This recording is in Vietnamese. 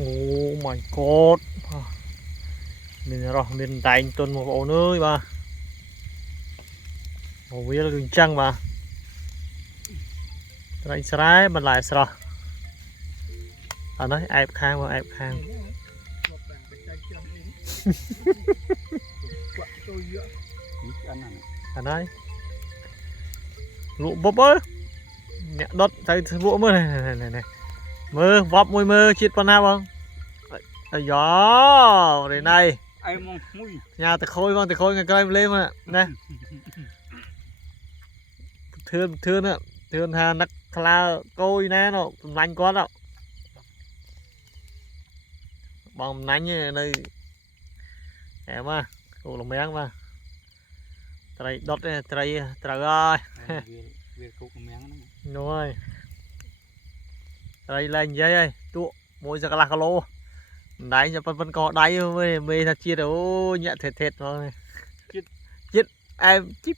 Oh my god. Mình rồi mình đánh tuần một ổ nữa ba. Ổ vía là chăng ba. Đánh sải mình lại sờ. Nói ép khang mà ép khang. Nói lụa bóp ơi. Nhẹ đốt thấy lụa mưa này. Mưa vóp môi mưa chít con nào không? Ây gió, đến đây. Nhà từ khôi ngày cây lên mà nè. Thương á, thương hà nắc la côi nè nó nhanh quá đâu. Bom nánh đây. Em à, cô là mén mà. Trời đốt trời ơi. Đúng rồi. Trời lên dây ơi, tụ mỗi giờ là lô. Đấy cho vẫn có đáy với mê thật chia đâu nhận thiệt rồi. Chết em chip